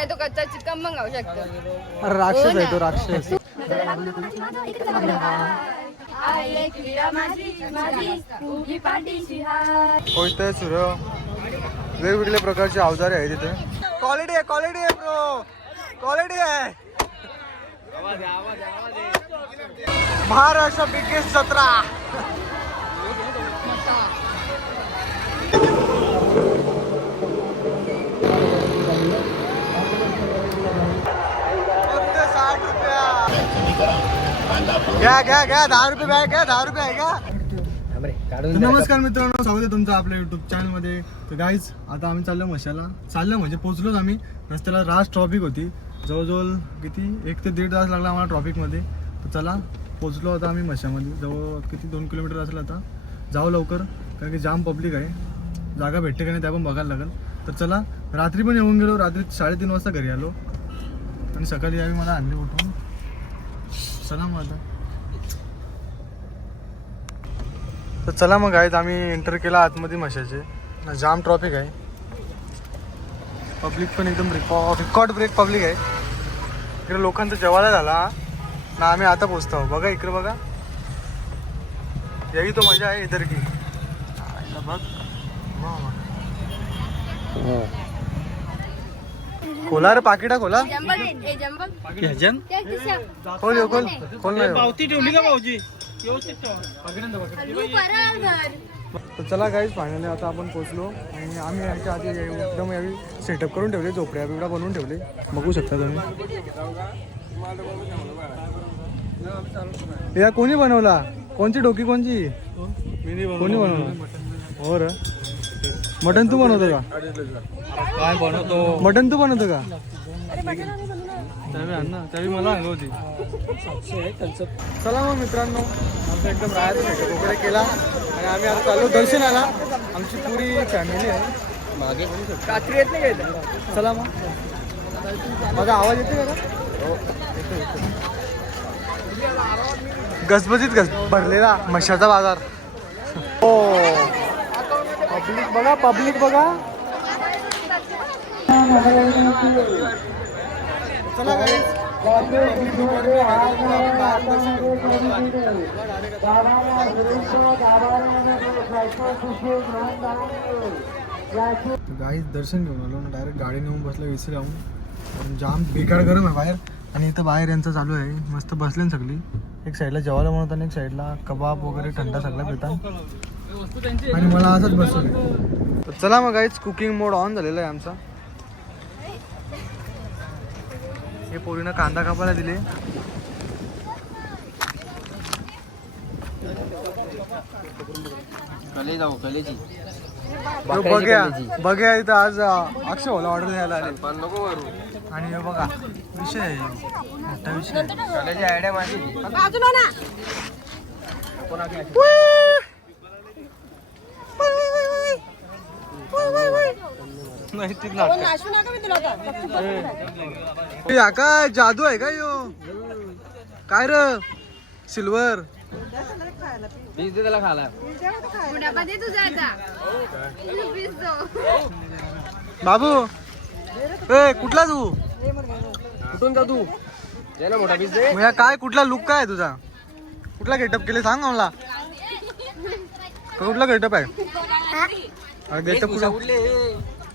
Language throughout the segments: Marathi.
नाही तो कच्चा चिकन पण खाऊ शकतो. अरे राक्षस आहे तो राक्षस. पोचतोय सूर्य. वेगवेगळ्या प्रकारचे अवजारे आहे तिथे क्वालिटी आहे क्वालिटी आहे ब्रो क्वालिटी आहे. महाराष्ट्र बिगेस्ट जत्रा फक्त साठ रुपया घ्या घ्या घ्या दहा रुपये बॅग घ्या दहा रुपये आहे का? नमस्कार मित्रांनो स्वागत आहे तुमचं आपल्या युट्यूब चॅनलमध्ये तर गाईज आता आम्ही चाललो मशाला. चाललो म्हणजे पोचलोच आम्ही. रस्त्याला रास ट्रॉफिक होती. जवळजवळ किती? एक ते दीड तास लागला आम्हाला ट्रॉफिकमध्ये तर चला पोचलो आता आम्ही मशामध्ये. जवळ किती? दोन किलोमीटर असेल आता. जाऊ लवकर कारण की जाम पब्लिक आहे. जागा भेटते का नाही त्या पण बघायला लागेल. तर चला रात्री पण येऊन गेलो. रात्री साडेतीन वाजता घरी आलो. आणि सकाळी आम्ही मला आणली उठून. चला मग आता. तर चला मग आहेत आम्ही एंटर केला आतमध्ये मशाचे. ना जाम ट्रॉफिक आहे. पब्लिक पण एकदम रिकॉ रिकॉर्ड ब्रेक पब्लिक आहे. इकडे लोकांचा जेवायला झाला. ना आम्ही आता पोचतो. बघा इकडे बघा. यही तो मजा आहे इधर की. बघ. खोला रे पाकिटा खोला. खोल खोल. खोल. पावती ठेवली का भाऊजी? व्यवस्थित ठेवा. तर चला काहीच फायनली आता आपण पोचलो. आणि आम्ही यांच्या आधी एकदम यावी सेटअप करून ठेवले झोपड्या बिपड्या बनवून ठेवले. बघू शकता तुम्ही. या कोणी बनवला? कोणची डोकी कोणची? कोणी? बनवला? हो र. मटन तू बनवतो का? काय बनवतो? मटन तू बनवतो का? त्यावेळी आण ना त्यावेळी मला आणली होती. चला मग मित्रांनो आमचा एकदम राहायचा सेटअप वगैरे केला. आणि आम्ही आता चाललो दर्शनाला. आमची पुरी फॅमिली आहे. मागे रात्री येत नाही का चला मग. माझा आवाज येते का? हो गजबजीत गज भरलेला मशाचा बाजार. बघा पब्लिक बघा. चला. गाईच दर्शन घेऊन आलो ना डायरेक्ट गाडी नेऊन बसलो एसी लावून. पण जाम बेकार गरम आहे बाहेर. आणि इथं बाहेर यांचं चालू आहे. मस्त बसले ना सगळी. एक साईडला जेवायला म्हणत आणि एक साईडला कबाब वगैरे थंडा सगळं पितात. आणि मला असंच बसवलं. तर चला मग गाईच कुकिंग मोड ऑन झालेला आहे आमचा. हे पोरीनं कांदा कापायला दिले. कले जाऊ कलेची तो बघ्या. बघ्या इथं आज अक्षय होला ऑर्डर द्यायला आले पण नको करू. आणि हे बघा विषय आहे. मोठा विषय. कलेची आयडिया माझी. नाही ती हा काय जादू आहे का यो? काय र? सिल्वर. दे त्याला खाला. बाबू. ए कुठला तू? कुठून जा तू? मोठा दे. काय कुठला लुक काय तुझा? कुठला गेटअप केले सांग ना मला कुठला गेटअप आहे? गेटअप कुठला?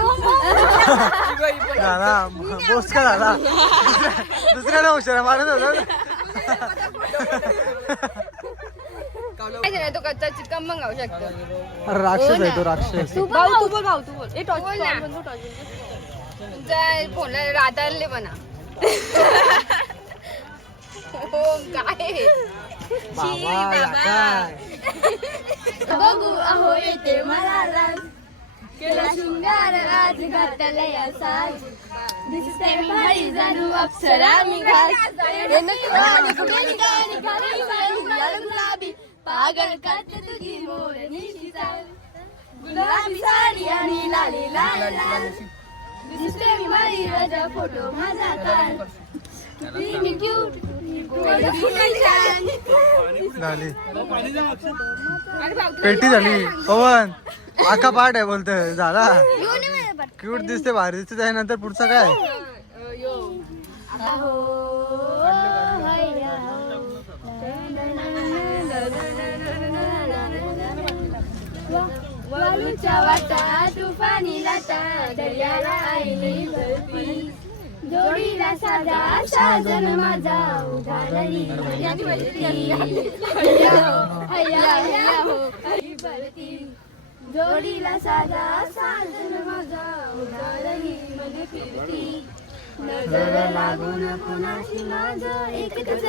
हो. झाला बोस का झाला दुसऱ्या ना हुशार मारत होता. काय नाही, तो कच्चा चिकन पण खाऊ शकतो. अरे राक्षस आहे तो राक्षस. तू भाऊ तू बोल भाऊ तू बोल तुमच्या फोनला राधारले म्हणा. हो काय? बाबा. बघू अहो येते मला. केला शृंगार आज घातलया साज. दिसते भारी जणू अप्सरा मी घास. नटवाणी कुठे निघाली निघाली साडी लाल गुलाबी. पागल करते तुझी मोरणीची चाल. गुलाबी साडी आणि लाली लाल लाल. दिसते मी भारी राजा फोटो माझा काढ किती मी क्यूट किती छान झाली. पेटी झाली. पवन आका पाठ आहे बोलतोय. झाला. क्यूट दिसते भारी दिसते. त्यानंतर पुढचं काय? वालूच्या वाटा तुफानी लाटा दर्याला आईली भरती. जोडीला साजा साजन माझा उधारली हैया जोडीला साजा साजन माझा मन फिरती नजर लागून कुणाशी माझं एकच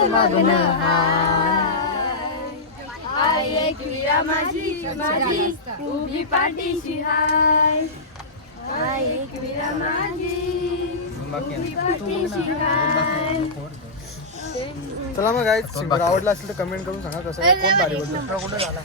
माझी माझी उभी पाठीशी हाय. एक विरा माझी चला मग काय सिंगर आवडला असेल तर कमेंट करून सांगा कसं कोण भारी बोलतो कुठे झाला?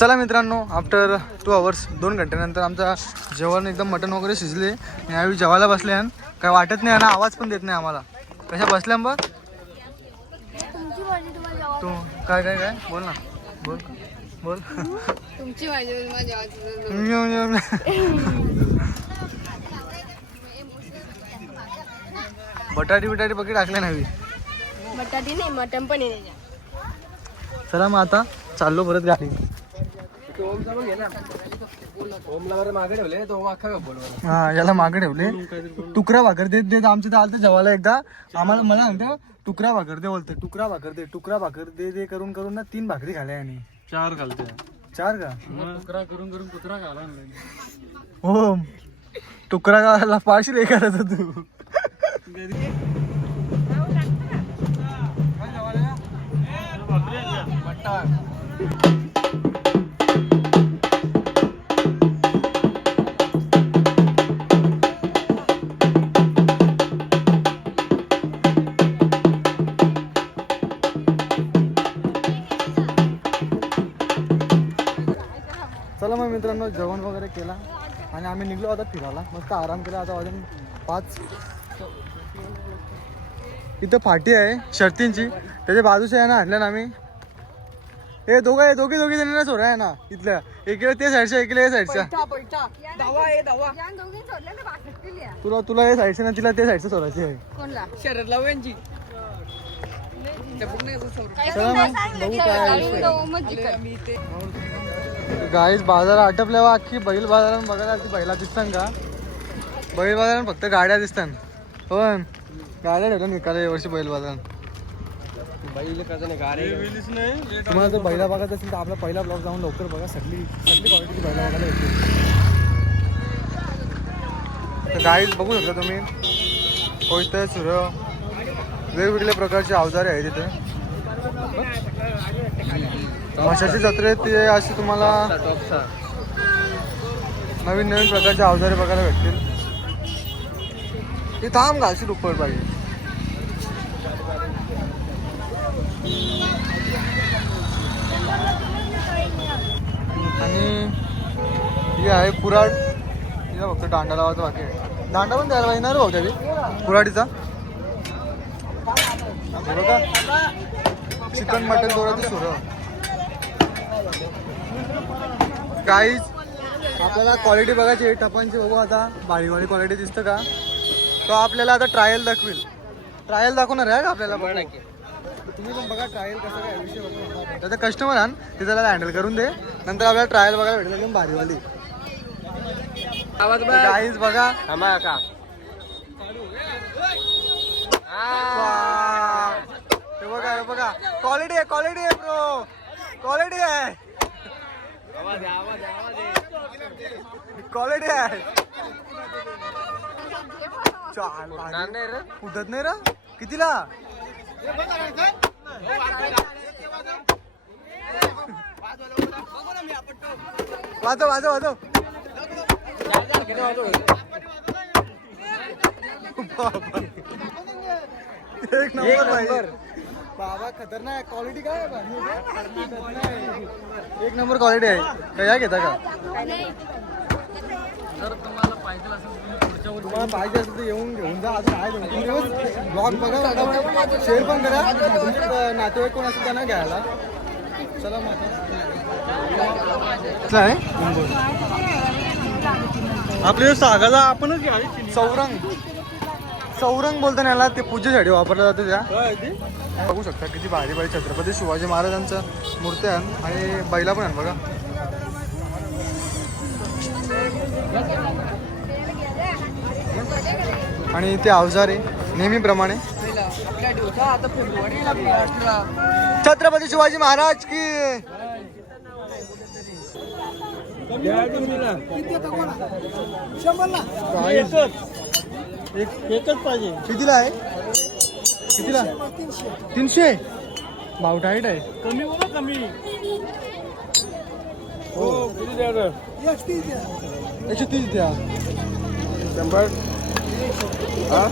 चला मित्रांनो आफ्टर टू आवर्स दोन घंट्यानंतर आमचा जेवण एकदम मटण वगैरे शिजले. आणि आम्ही जेवायला बसले आणि काय वाटत नाही आणि आवाज पण देत नाही आम्हाला. कशा बसल्या बघ तू काय काय काय? बोल ना. बोल. बोल. तुमची बटाटी बिटाटी बघी टाकले नाही बटाटी नाही मटण पण आहे. चला मग आता चाललो परत गाडी. ओमचा ना. ओमला बरं मागे ठेवले तो अख्खा का बोलवा हा याला मागे ठेवले. तुकरा भाकर देत देत आमच्या तर आलतं जेवायला एकदा. आम्हाला मला सांगतो तुकरा भाकर दे बोलते तुकरा भाकर दे तुकरा भाकर दे दे करून करून ना तीन भाकरी खाल्या आणि चार घालते. चार का? कुत्रा करून करून कुत्रा घाला हो तुकरा गावाला पाचशे रे करायचं तू. आम्ही निघलो आता फिरायला. मस्त आराम केला. आता वाजून पाच. इथं फाटी आहे शर्तींची. त्याच्या बाजूच्या आहे ना आणल्या ना आम्ही. हे दोघं आहे दोघी दोघी जण सोडा आहे ना इथल्या एकीला त्या साईडच्या एकीला या साईडच्या ना. तुला तुला या साईडच्या ना तिला त्या साईडच्या सोडायची आहे. कोणला? शरद लावांची चला मग. बघू काय गाडी. गाईज बाजार आटपल्यावर अख्खी बैल बाजारात बघायला ती बैला दिसतात का? बैल बाजारात फक्त गाड्या दिसतात पण गाड्या ठेवल्या निकाला यावर्षी बैल बाजारात. बैल कसं नाही गारे. तुम्हाला जर बैला बघायचं असेल तर आपला पहिला ब्लॉग जाऊन लवकर बघा. सगळी सगळी क्वालिटीची बैला बघायला भेटते तर गाईज बघू शकता तुम्ही. कोयतं सुरं. वेगवेगळ्या प्रकारचे अवजारे आहेत तिथे माशाची जत्रेत ते अशी तुम्हाला नवीन नवीन प्रकारचे अवजारे बघायला भेटतील. ती थांब घालशी दुप्पट पाहिजे आणि ही आहे कुराड तिला फक्त दांडा लावायचा बाकी आहे. दांडा पण द्यायला पाहिजे ना रे भाऊ त्याची कुराडीचा बघा. चिकन मटन दोराची सुरं. काहीच आपल्याला क्वालिटी बघायची आहे. टपांची बघू आता. बारीवाडी क्वालिटी दिसतं का? तो आपल्याला आता ट्रायल दाखवेल. ट्रायल दाखवणार आहे का आपल्याला बघू? तुम्ही पण बघा ट्रायल कसं काय विषय बघा. त्याचा कस्टमर आण. ते त्याला हँडल करून दे. नंतर आपल्याला ट्रायल बघायला भेटेल. एकदम भारीवाली आवाज गाईज बघा. थांबा का. हे बघा हे बघा क्वालिटी आहे क्वालिटी आहे ब्रो क्वालिटी आहे. क्वालिटी आहे चाल भारी. नाही, रे. फुटत नाही र कितीला वाजव वाजव वाजव. एक. नंबर. बाबा खतरनाक. क्वालिटी काय? एक नंबर क्वालिटी आहे. काय या घेता का? जर तुम्हाला पाहिजे असेल तुम्हाला पाहिजे असेल तर येऊन घेऊन जा. अजून आहे दोन दिवस. ब्लॉग बघा शेअर पण करा. नातेवाईक कोण असेल त्यांना घ्यायला. चला. आहे? आपले सागाला आपणच घ्यावी. चौरंग. चौरंग बोलताना याला ते पूजेसाठी वापरलं जातं त्या. बघू शकता किती भारी भारी छत्रपती शिवाजी महाराजांच्या मूर्त्या आणि बैला पण आहेत बघा. आणि ते अवजार आहे नेहमीप्रमाणे. छत्रपती शिवाजी महाराज की. एकच पाहिजे. कितीला आहे? कितीला? तीनशे? भाव टाईट आहे. कमी बघा कमी. हो, किती द्यायचं? एकशे तीस द्या. शंभर. हा?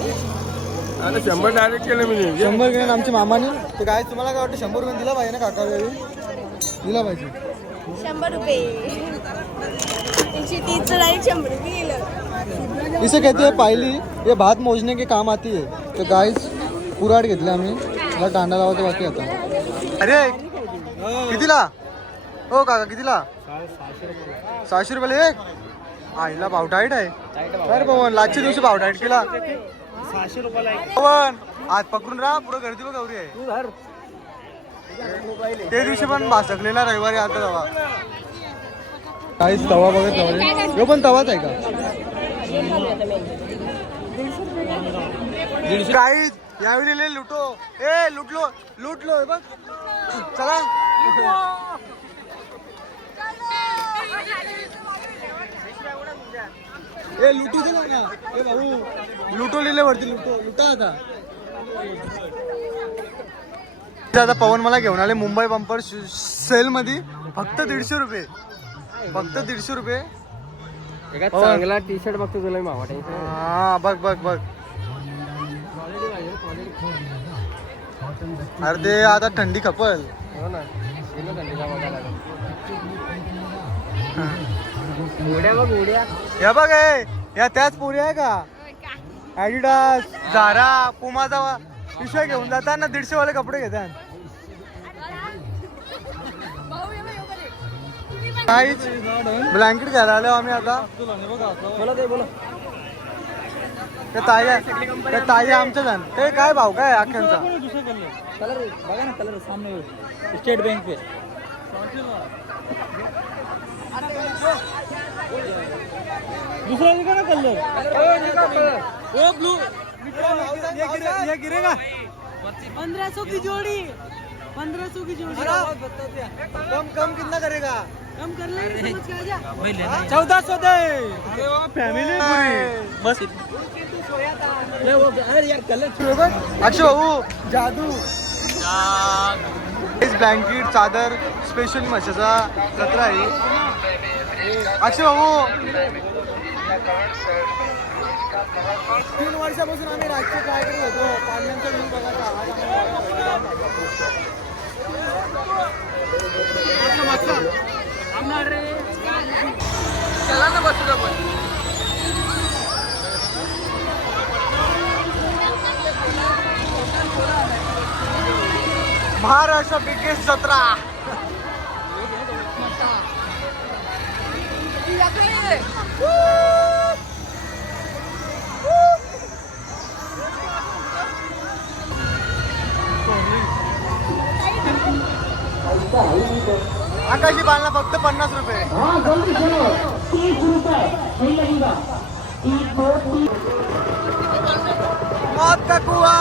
आता शंभर डायरेक्ट केलं मी. शंभर ग्रॅम आमच्या मामाने. तर काय तुम्हाला काय वाटतं शंभर रुपये दिला पाहिजे ना काका दिला पाहिजे. शंभर रुपये. इसे कहते हैं पायली। ये भात मोजने के काम आती है। तो गाइस कुराड घेतले आम्ही। मला कांदा लावायचं बाकी आता अरे कितीला? हो काका कितीला? सहाशे रुपयाला एक? आईला भाव टाईट आहे. अरे पवन लाचच्या दिवशी भाव टाईट केला. सहाशे रुपयाला पवन आज पकडून राहा पुढे गर्दी बघ गौरी आहे. ते दिवशी पण भासकलेला रविवारी आता तवा काहीच तवा बघत नाही. ह्यो पण तवाच आहे का? काहीच यावेळी लुटो. ए लुटलो लुटलो बघ. चला. ए लुटू दे ना ए भाऊ लुटो लिहिले वरती लुटो. लुटा आता. आता पवन मला घेऊन आले मुंबई बंपर सेल मध्ये फक्त दीडशे रुपये. फक्त दीडशे रुपये? एका चांगला टी शर्ट बघतो तुला मी मावा हा बघ बघ बघ. अरे ते आता थंडी खपल. हो ना. येणं थंडीचा बघायला लागेल. उड्या बघ उड्या. या बघ हे. या त्याच पोरी आहे का? ऍडिडास झारा पुमाचा विषय घेऊन जातात ना दीडशे वाले कपडे घेतात. काहीच ब्लँकेट घ्यायला आलो आम्ही आता. बोला ते बोला. त्या ताई त्या ताई आमच्या जाण. ते काय भाव काय अख्ख्यांचा? कलर? बघा ना कलर सामने स्टेट बैंक पे दुसरा दिखा ना कलर. ओ ब्लू ये गिरेगा पंद्रह सौ की जोड़ी. पंद्रह सौ की जोड़ी। कम कम कितना करेगा? कम कर ले समझ के आजा चौदह सौ दे। फॅमिली बस। अरे यार कलर अक्षय भाऊ जादू। ब्लँकेट चादर स्पेशल मशाचा जत्रा आहे अक्षय भाऊ तीन वर्षापासून आम्ही राजकीय ट्राय करत होतो व्ह्यू बघायचा चला ना बसू आपण महाराष्ट्र बिगेस्ट जत्रा पन्नास रुपये. मौत का कुआ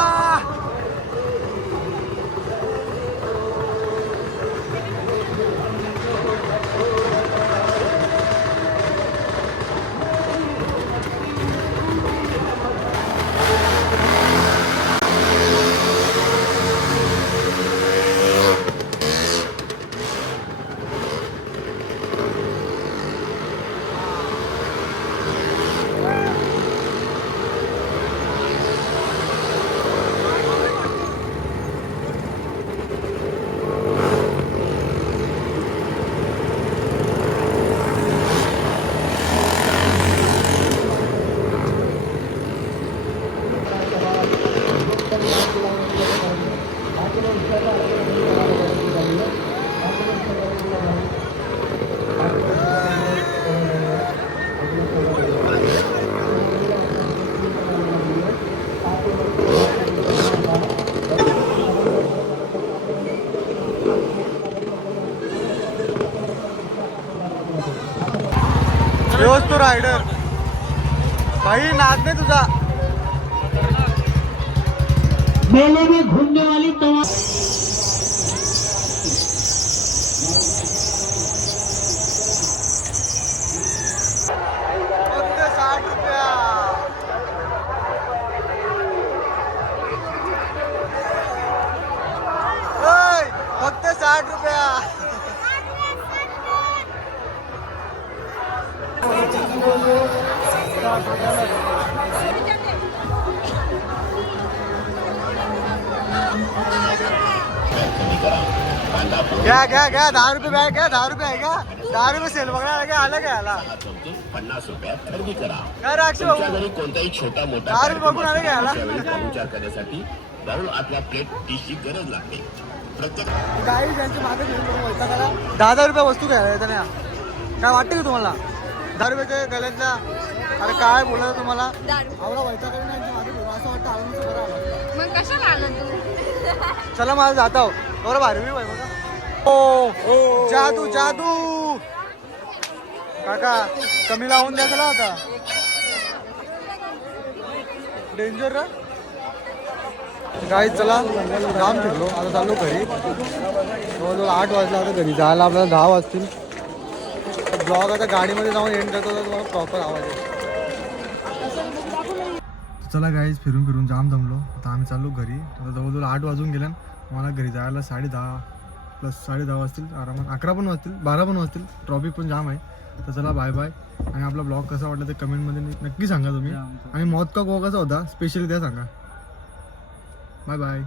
रोज तो रायडर भाई नाच नाही तुझा. मेले में घूमने वाली तमाम घ्या घ्या घ्या दहा रुपये बॅग घ्या दहा रुपये आहे का दहा रुपये सेल बघा काय आलं काय आला पन्नास रुपयात खरेदी करा काय राक्षी कोणताही छोटा मोठा दहा रुपये बघून आले घ्यायला? त्यावेळी पाहुणचार करण्यासाठी जाऊन आपल्या प्लेट डिशची गरज लागते प्रत्येक गाई त्यांची मागे घेऊन बघू वैतागाला. दहा दहा रुपये वस्तू घ्यायला येतं ना काय वाटतं का तुम्हाला? दहा रुपयाच्या गल्यातल्या अरे काय बोलत तुम्हाला? आवडा नाही मागे असं वाटतं बरं आला. मग कशाला आलं तू? चला मला जाता हो. बरं भारी बघा. ओ जादू जादू. काका कमी लावून द्या चला आता. डेंजर रा. काय चला काम फिरलो. आता चाललो घरी. जवळजवळ आठ वाजला आता घरी. जायला आपल्याला दहा वाजतील. ब्लॉग आता गाडीमध्ये जाऊन एंड करतो तर तुम्हाला प्रॉपर आवाज येतो चला गाईज फिरून फिरून जाम जमलो आता आम्ही चाललो घरी. आता जवळजवळ आठ वाजून गेल्यान मला घरी जायला साडे दहा प्लस साडे दहा वाजतील आरामात अकरा पण वाजतील बारा पण वाजतील ट्रॉफिक पण जाम आहे. तर चला बाय बाय आणि आपला ब्लॉग कसा वाटला ते कमेंटमध्ये नक्की सांगा तुम्ही. आणि मौत का गोवा कसा होता स्पेशली त्या सांगा. Bye bye